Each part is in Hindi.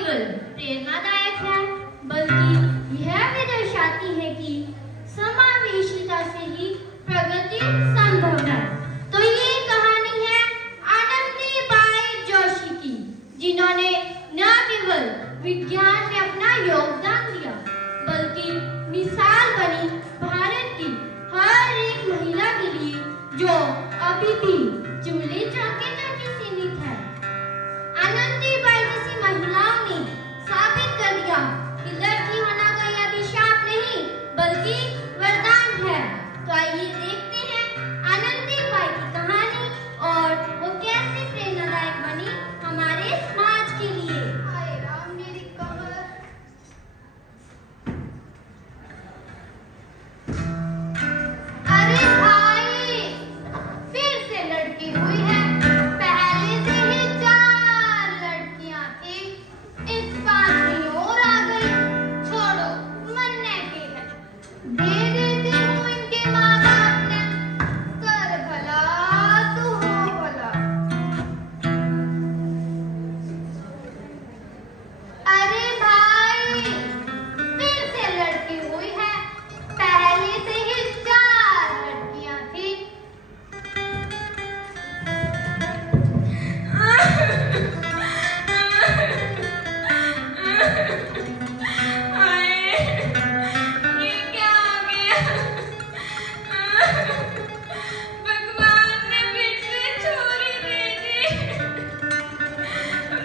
केवल प्रेरणादायक है, बल्कि यह भी दर्शाती है कि समावेशिता से ही प्रगति संभव है। तो ये कहानी है आनंदीबाई जोशी की, जिन्होंने न केवल विज्ञान में अपना योगदान दिया, बल्कि मिसाल बनी भारत की हर एक महिला के लिए जो अभी भी चूल्हे चौके तक ही सीमित है। आनंदीबाई जैसी महिलाओं ने साबित कर दिया कि लड़की होना कोई अभिशाप नहीं, बल्कि वरदान है। तो आइए देखते हैं आनंदीबाई की कहानी और वो कैसे प्रेरणादायक बनी हमारे समाज के लिए। हाय राम मेरी कमर। अरे भाई, फिर से लड़की हुई है। पहले से ही 4 लड़कियां थी, इस 5वीं और आ गई। छोड़ो, मरने की है, दे देती हूँ इनके माँ बाप ने। कर भला तू हो भला। अरे भाई, फिर से लड़की हुई है। पहले से ही 4 लड़कियां थी। ये क्या हो गया? भगवान ने फिर से छोरी दे दी,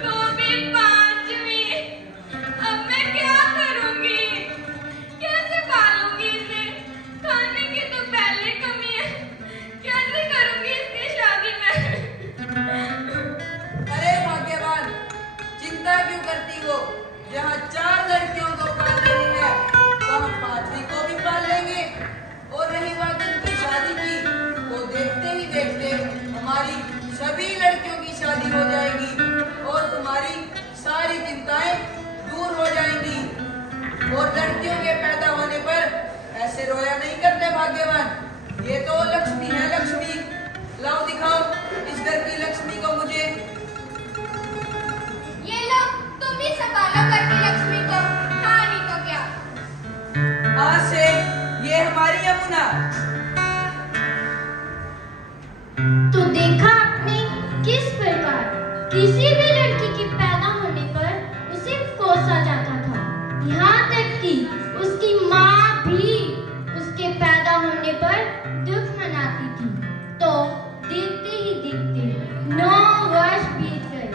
वो भी 5वीं। अब मैं क्या करूंगी? कैसे पालूंगी इसे? खाने की तो पहले कमी है, कैसे करूंगी इसकी शादी मैं? अरे भाग्यवान, चिंता क्यों करती हो? जहाँ 4 लड़कियों को पाल रही है, वहाँ 5वीं को भी पाल लेंगे। और रही बात इनकी शादी की, तो देखते ही देखते हमारी सभी लड़कियों की शादी हो जाएगी और तुम्हारी सारी चिंताएं दूर हो जाएंगी। और लड़कियों के पैदा होने पर ऐसे रोया नहीं करते भाग्यवान। ये तो लक्ष्मी है, लक्ष्मी। लाओ दिखाओ इस घर की लक्ष्मी को मुझे। ये लो, तुम ही संभालो घर की लक्ष्मी को। खानी तो क्या। आज से ये हमारी यमुना। तो देखा आपने किस प्रकार किसी भी लड़की के पैदा होने पर उसे कोसा जाता था, यहाँ तक कि उसकी माँ भी उसके पैदा होने पर दुख मनाती थी। तो देखते ही देखते 9 वर्ष बीत गए।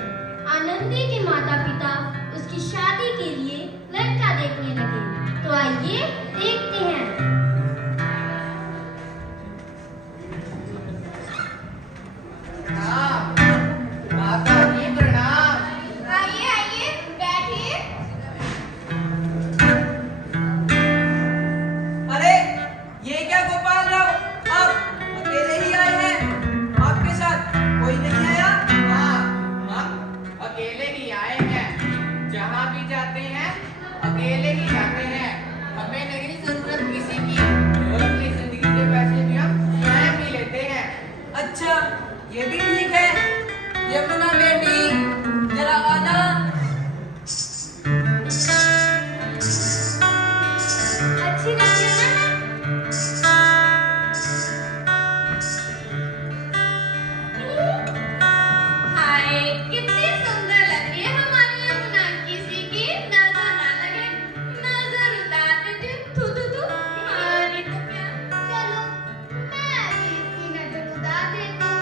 आनंदी के माता पिता उसकी शादी के लिए लड़का देखने लगे। तो आइए देखते हैं। प्रणाम माता जी, प्रणाम। आइए आइए, बैठिए। अरे ये क्या गोपाल राव, आप अकेले ही आए हैं? आपके साथ कोई नहीं आया? हाँ, हम अकेले ही आए हैं। जहाँ भी जाते हैं अकेले ही जाते हैं। हमें नहीं जरूरत किसी की, और अपनी जिंदगी के पैसे भी हम स्वयं ही लेते हैं। अच्छा, ये भी ठीक है। यमुना बेटी, जरा आना। अच्छी लगी है ना? हाय, कितनी सुंदर लग रही है हमारी यमुना। किसी की नजर ना लगे। नजर उतार देती हूँ। थू थू थू। हमारी तो क्या। चलो, मैं भी इसकी नजर उतार देती हूँ।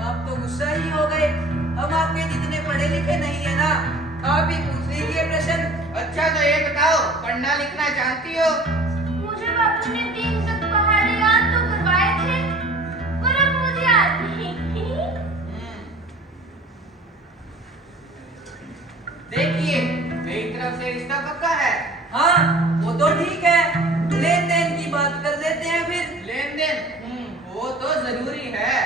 आप तो गुस्सा ही हो गए। हम आपके जितने पढ़े लिखे नहीं है ना, आप ही पूछ लीजिए प्रश्न। अच्छा तो ये बताओ, पढ़ना लिखना जानती हो? मुझे बापू ने 3 तक पहाड़ी याद तो करवाए थे, पर अब मुझे याद नहीं। देखिए, मेरी तरफ से रिश्ता पक्का है। हाँ वो तो ठीक है, लेन देन की बात कर लेते हैं फिर। लेन देन वो तो जरूरी है।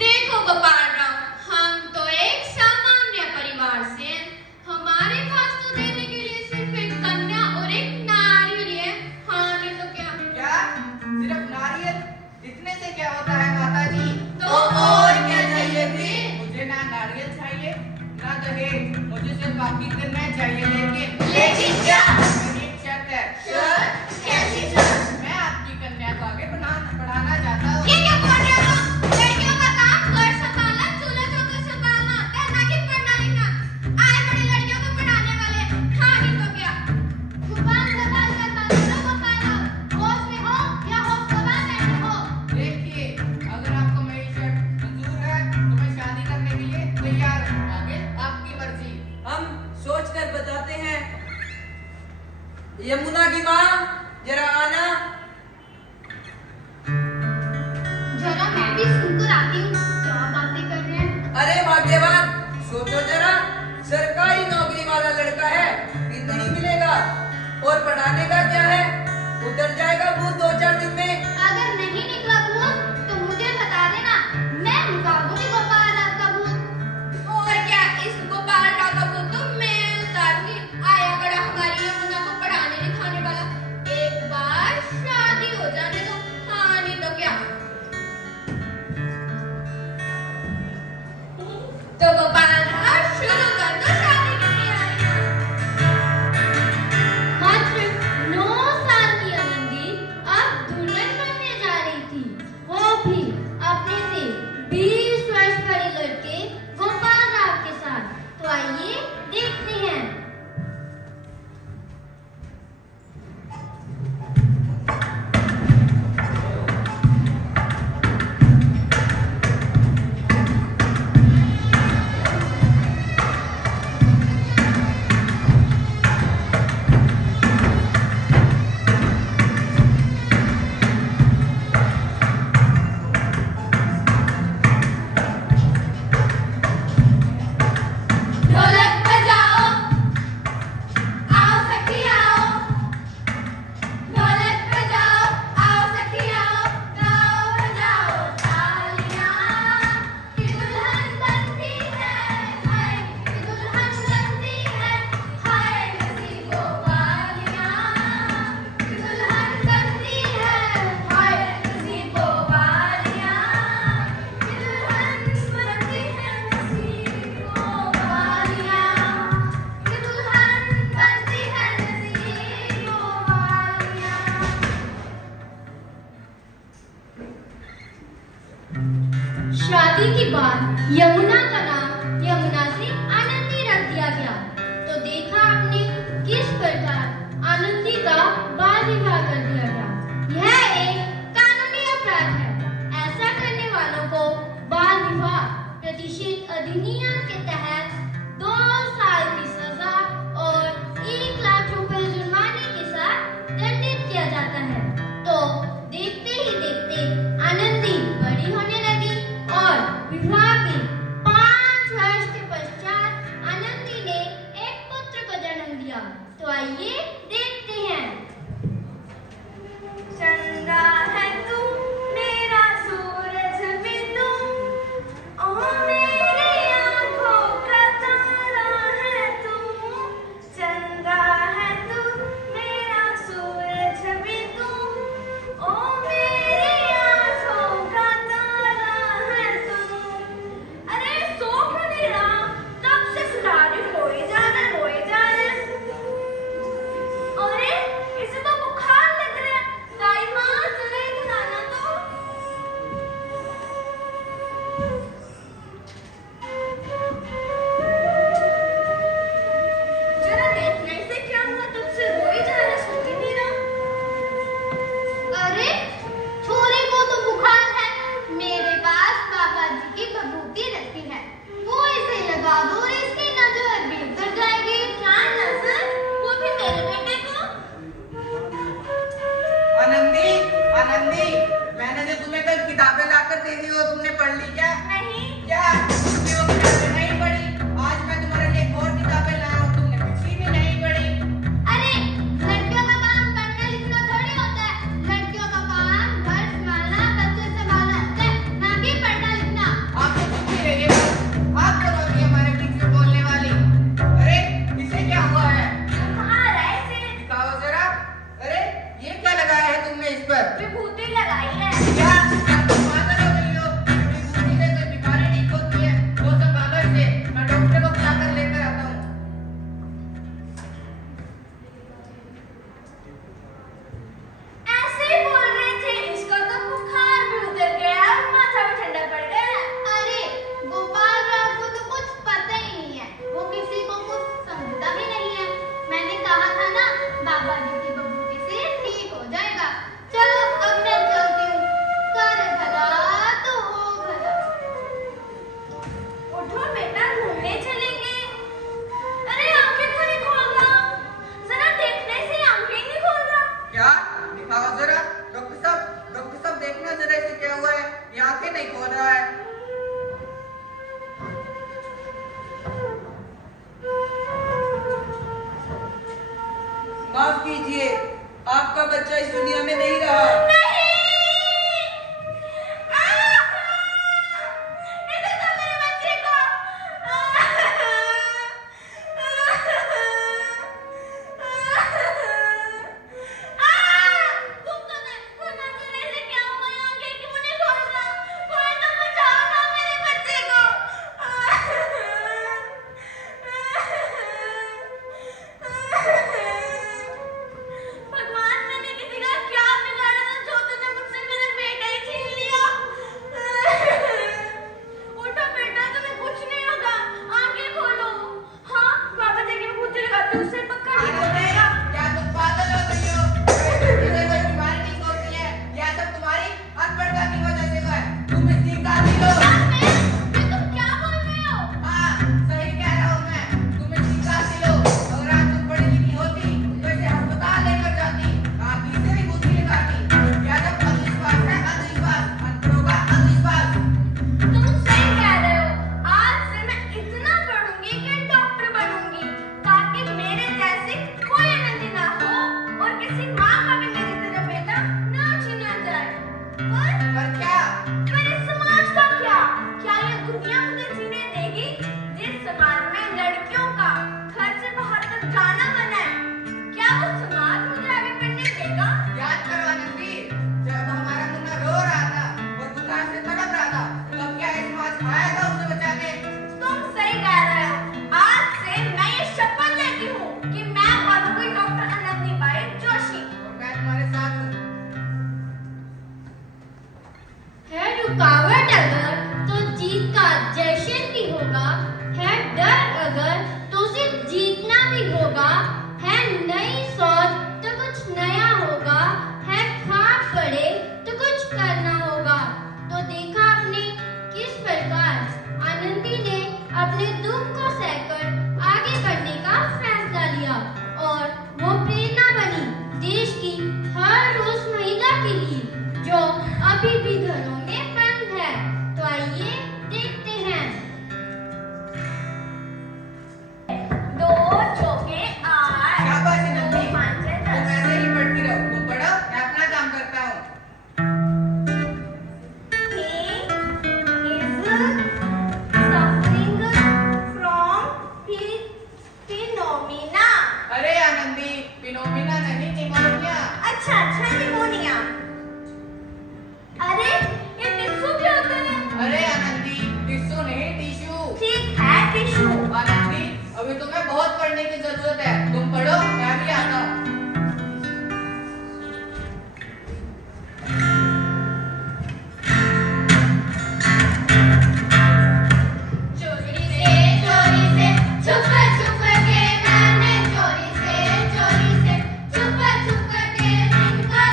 देखो गोपाल राव, हम तो एक सामान्य परिवार से हैं। हमारे पास तो देने के लिए सिर्फ एक कन्या और एक नारियल है। हाँ नहीं तो क्या? क्या सिर्फ नारियल? इतने से क्या होता है माता जी? तो और क्या चाहिए फिर? मुझे ना नारियल चाहिए ना दहेज, मुझे सिर्फ बाकी करना चाहिए। लेकिन क्या? मेरी एक शर्त है। शर्त? कैसी शर्त? मैं आपकी कन्या को आगे पढ़ाना चाहता हूँ। ये क्या बोल रहे हो? लड़कियों का काम घर संभालना, चूल्हा चौका संभालना, ना कि पढ़ना लिखना। आए बड़ी लड़कियों को पढ़ाने वाले। हाँ नहीं तो क्या? जुबान लगाल कर बात करो गोपाल राव, होश में हो या होश गवा बैठे हो। देखिए, अगर आपको मेरी शर्त मंजूर है तो मैं शादी करने के लिए तैयार हूँ। आगे आपकी मर्जी। हम सोच कर बताते हैं। यमुना की माँ जरा आना। जरा मैं भी सुनकर आती हूँ, क्या बातें कर रहे हैं। अरे भाग्यवान, सोचो जरा, सरकारी नौकरी वाला लड़का है, फिर नहीं मिलेगा। और पढ़ाने का क्या है, उतर जाएगा भूत 2-4 दिन में। अगर नहीं निकला भूत तो मुझे बता देना, मैं निकाल दूंगी गोपाल राव का भूत। और क्या, इस गोपाल राव का भूत तो मैं उतारूंगी। आया बड़ा हमारी यमुना को पढ़ाने लिखाने वाला। एक बार शादी हो जाने दो। हाँ नहीं तो क्या? तो गोपाल राव शुरू कर दो शादी की तैयारियां। मात्र 9 साल की आनंदी अब दुल्हन बनने जा रही थी, वो भी अपने से 20 वर्ष बड़े लड़के गोपाल राव के साथ। तो आइए देखते हैं। ढोलक बजाओ, आओ सखी आओ। ढोलक बजाओ, आओ सखी आओ। गाओ बजाओ तालियां, कि दुल्हन बनती है, हाय कि दुल्हन बनती है, हाय नसीबों वालियां। कि दुल्हन बनती है, हाय नसीबों वालियां। कि दुल्हन बनती है, नसीबों वालियां। कि दुल्हन बनती है, नसीबों वालियां। शादी के बाद यमुना का नाम यमुना से आनंदी रख दिया गया। तो देखा आपने किस प्रकार आनंदी का बाल विवाह कर दिया गया। यह एक कानूनी अपराध है। ऐसा करने वालों को बाल विवाह प्रतिषेध अधिनियम के तहत 2 साल की सजा और 1 लाख रुपए जुर्माने के साथ दंडित किया जाता है। तो देखते ही देखते आनंदी बड़ी होने लगी और विवाह के 5 वर्ष के पश्चात आनंदी ने एक पुत्र को जन्म दिया। तो आइए देखते हैं। चंदा है तू मेरा सूरज भी तू, ओ मेरी आँखों का तारा है तू। चंदा है तू मेरा सूरज भी तू, ओ मेरी आँखों का तारा है तू। दुनिया मुझे जीने देगी जिस समाज में लड़कियों का घर से बाहर तक जाना मना है? क्या वो समाज मुझे आगे बढ़ने देगा? याद करो आनंदी, जब हमारा मुन्ना रो रहा था और बुखार से तड़प रहा था, तब क्या इस समाज आया था उसे बचाने? तुम सही कह रहे हो। आज से मैं ये शपथ लेती हूँ कि मैं बनूंगी डॉक्टर आनंदीबाई जोशी। और मैं तुम्हारे साथ हूँ। है रुकावट अगर तो जीत का जश्न भी होगा, है डर अगर तो उसे जीतना भी होगा, है नई सोच तो कुछ नया होगा, है ख्वाब बड़े तो कुछ करना होगा। तो देखा आपने किस प्रकार आनंदी ने अपने दुख को सहकर आगे बढ़ने का फैसला लिया और वो प्रेरणा बनी देश की हर उस महिला के लिए जो अभी भी घरों में बंद है। तो आइए देखते हैं। 2 चौके 8। शाबाश आनंदी, 2 5 तुम 10। ऐसे ही पढ़ती रहो। तुम पढ़ो, मैं अपना काम करता हूँ। He is suffering from pneumonia. अरे आनंदी, फिनोमिना नहीं, निमोनिया। अच्छा निमोनिया। अरे ये टिश्यू भी होता है? अरे आनंदी, टिश्यू नहीं, टिश्यू। ठीक है टिश्यू। आनंदी, अभी तुम्हें बहुत पढ़ने की जरूरत है। तुम पढ़ो, मैं भी आता हूँ। चोरी से छुप छुप के मैंने चोरी से छुप छुप के तिनका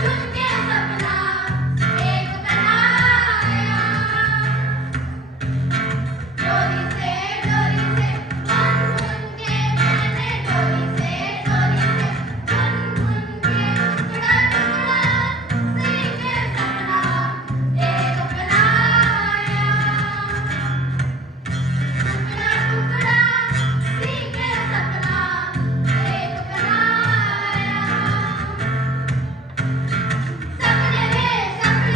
चुन के सपना एक बनाया। चोरी से मन बुन के मैंने चोरी से मन बुन के टुकड़ा टुकड़ा सी के सपना एक बनाया। टुकड़ा टुकड़ा सी के सपना एक बनाया। सपने मेरे सच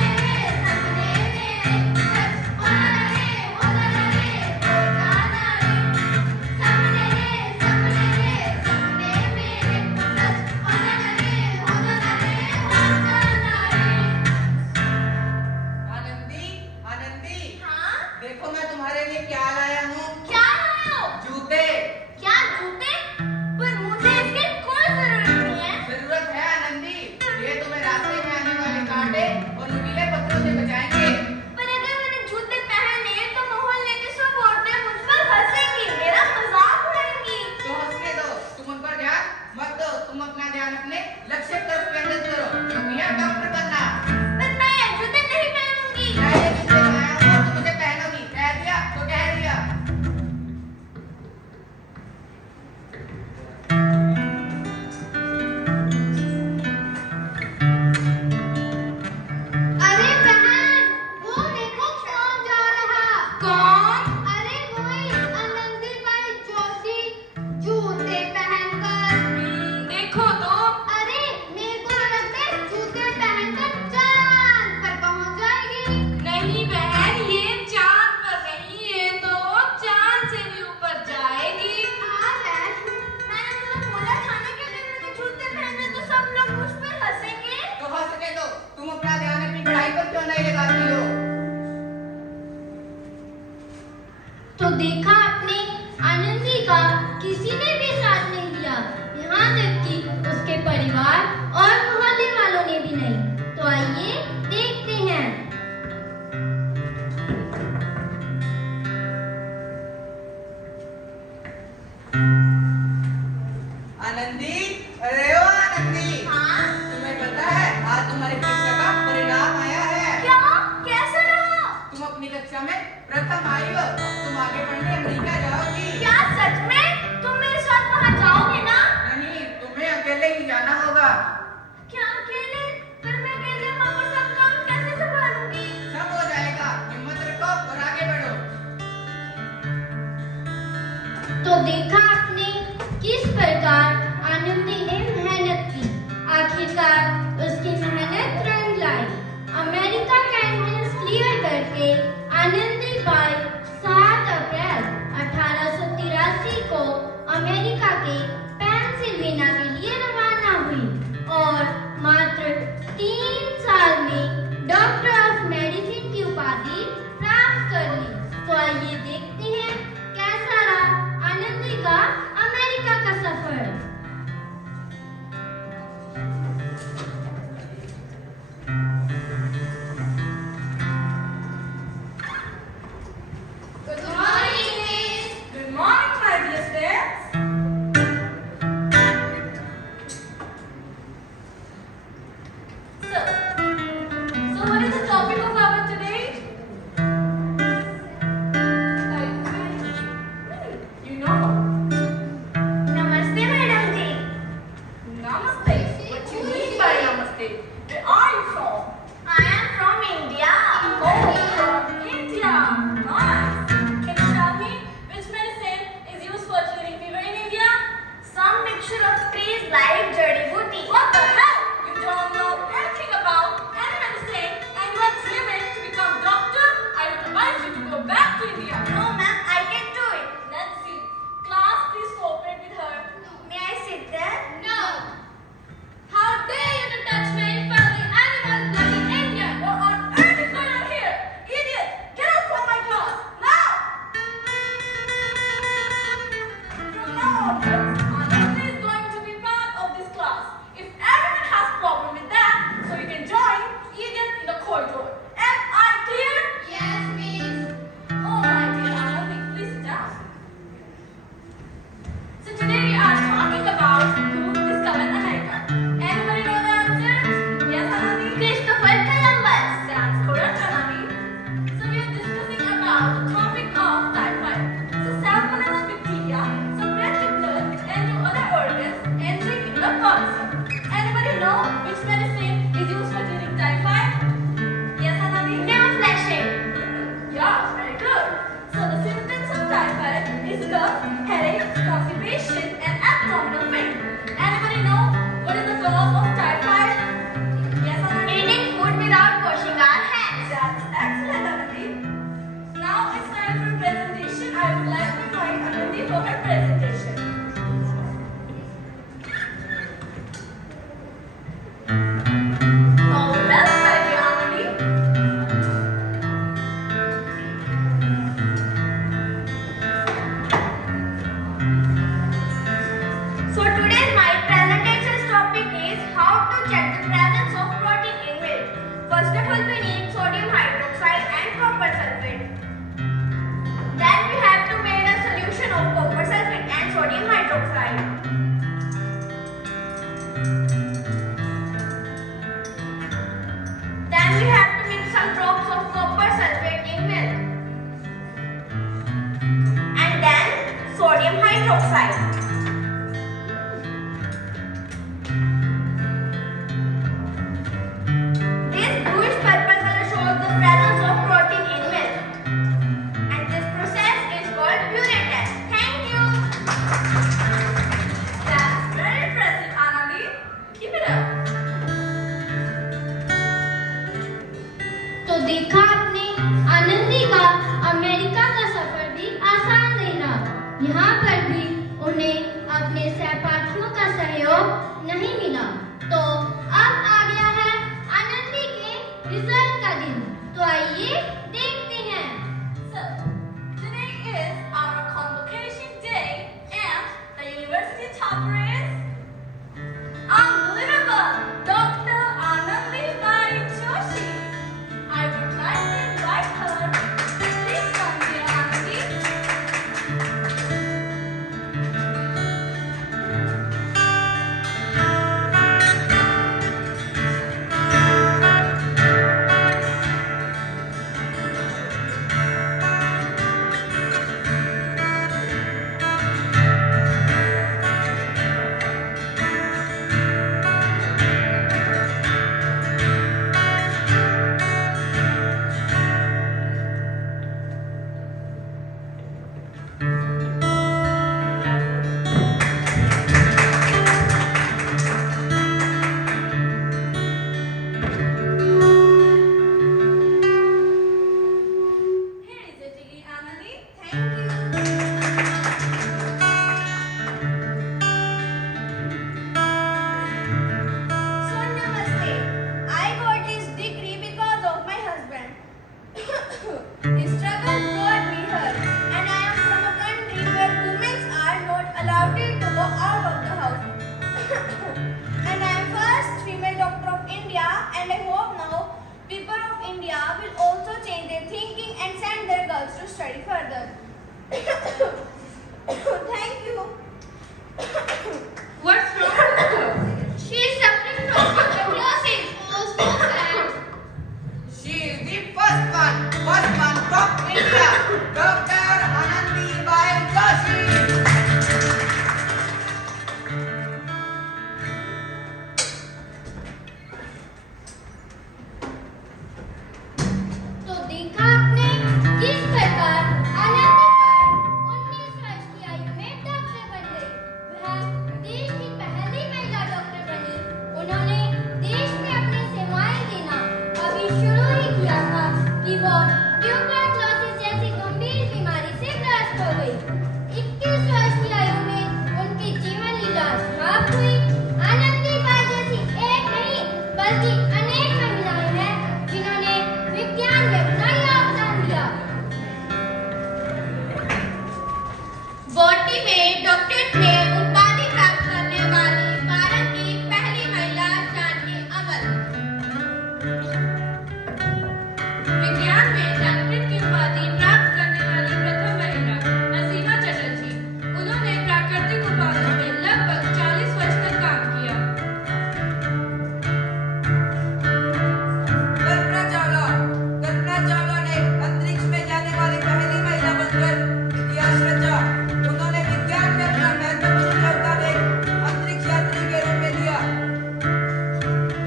होना रे कोई जाना रे। सपने मेरे सच होना रे आनंदी, आनंदी, हाँ देखो मैं तुम्हारे लिए क्या लाया हूँ। क्या लाए हो? जूते। क्या जूते? पर मुझे इसकी कोई जरूरत नहीं है। जरूरत है आनंदी, ये तुम्हें रास्ते में आने वाले कांटे और नुकीले पत्थरों से बचाएंगे। पर अगर मैंने जूते पहन लिए तो मोहल्ले की सब औरतें मुझ पर हंसेंगी, मेरा मजाक उड़ाएंगी। तो हंसने दो, तुम उन पर ध्यान मत दो। तुम अपना ध्यान अपने लक्ष्य की तरफ केंद्रित करो, जो कि है डॉक्टर बनना। पर मैं ये जूते नहीं पहनूंगी। मैं ये जूते लाया हूँ और तुम उसे पहनोगी। कह दिया तो कह दिया। अरे बहन, वो देखो कौन जा रहा। कौन? अरे वही आनंदीबाई जोशी जूते पहनकर। देखो तो। अरे मेरे को लगता है जूते पहनकर चांद पर पहुंच जाएगी। नहीं बहन, ये चांद पर नहीं, ये तो चांद से भी ऊपर जाएगी। हाँ बहन, मैंने तुम्हें बोला था ना कि अगर मैंने जूते पहने तो सब लोग मुझ पर हंसेंगे। तो हंसने दो, तुम अपना ध्यान अपनी पढ़ाई पर क्यों नहीं लगाती हो? तो देखा आपने आनंदी का किसी ने भी साथ नहीं दिया, यहाँ तक कि उसके परिवार और मोहल्ले वालों ने भी नहीं। तो आइए देखते हैं। आनंदी, अरे ओ आनंदी, हाँ तुम्हें पता है आज तुम्हारी परीक्षा का परिणाम आया है। क्या? कैसे रहा? तुम अपनी कक्षा में प्रथम आई हो। अब तुम आगे पढ़ने अमेरिका जाओगी। क्या सच में? तुम मेरे साथ वहां जाओगे ना? नहीं, तुम्हें अकेले ही जाना होगा। क्या अकेले? पर मैं अकेले वहां पर सब काम कैसे संभालूंगी? सब हो जाएगा, हिम्मत रखो और आगे बढ़ो। तो देखा आपने किस प्रकार आनंदी ने मेहनत की। आखिरकार उसकी मेहनत रंग लाई। अमेरिका का एंट्रेंस क्लियर करके आनंदी नहीं मिला। तो अब आ गया है आनंदी के रिजल्ट का दिन। तो आइए देखते हैं। So, today is our convocation day and the university topper is unbelievable, Dr. Anandi Bai Joshi. I would like to invite her. Please come here, Anandi. Here is your degree, Anandi. Thank you. So namaste. I got this degree because of my husband. His struggles brought me here, and I am from a country where women are not allowed to go out of the house. And I am first female doctor of India, and I hope now people of India will also change their thinking and send their girls to study further. Thank you. What's wrong with her? She is suffering from tuberculosis. Oh, so sad. She is the first one from India, Dr. Anandi Bai Joshi. तो देखा आपने किस प्रकार आनंदीबाई 19 वर्ष की आयु में डॉक्टर बन गई। वह देश की पहली महिला डॉक्टर बनी। उन्होंने देश में अपनी सेवाएं देना अभी शुरू ही किया था कि वो ट्यूबरक्लोसिस जैसी गंभीर बीमारी से ग्रस्त हो गई। 21 वर्ष की आयु में उनकी जीवन लीला समाप्त हुई। आनंदीबाई जैसी एक नहीं बल्कि अनेक महिलाएं हैं जिन्होंने विज्ञान में अपना योगदान दिया। बॉटी में डॉक्टरेट में उपाधि प्राप्त करने वाली भारत की पहली महिला जानकी अमल। विज्ञान में डॉक्टरेट की उपाधि प्राप्त करने वाली प्रथम महिला नसीमा चटर्जी। उन्होंने प्राकृतिक उपायों में लगभग 40 वर्ष तक काम किया। कल्पना चावला ने अंतरिक्ष में जाने वाली पहली महिला बनकर इतिहास रचा। उन्होंने विज्ञान में अपना महत्वपूर्ण योगदान एक अंतरिक्ष यात्री के रूप में दिया।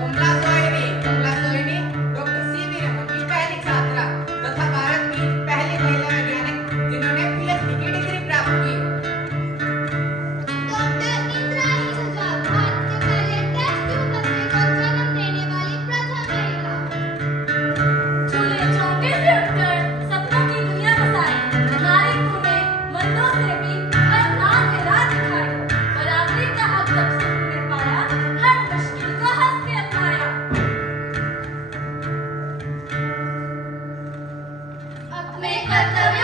कमला सोइनी, डॉक्टर सीवी रमन की पहली छात्रा तथा भारत की पहली महिला वैज्ञानिक जिन्होंने पीएचडी की डिग्री प्राप्त की। डॉक्टर इंद्राणी सुजा भारत के पहले टेस्ट ट्यूब बच्चे को जन्म देने वाली प्रथम महिला। चूल्हे चौके से उठकर सपनों की दुनिया बसाई। नारी तूने मर्दों से भी हर नाम में राह दिखाई। बराबरी का हक जब से तूने पाया, हर मुश्किल को हंस के अपनाया। अपने कर्तव्य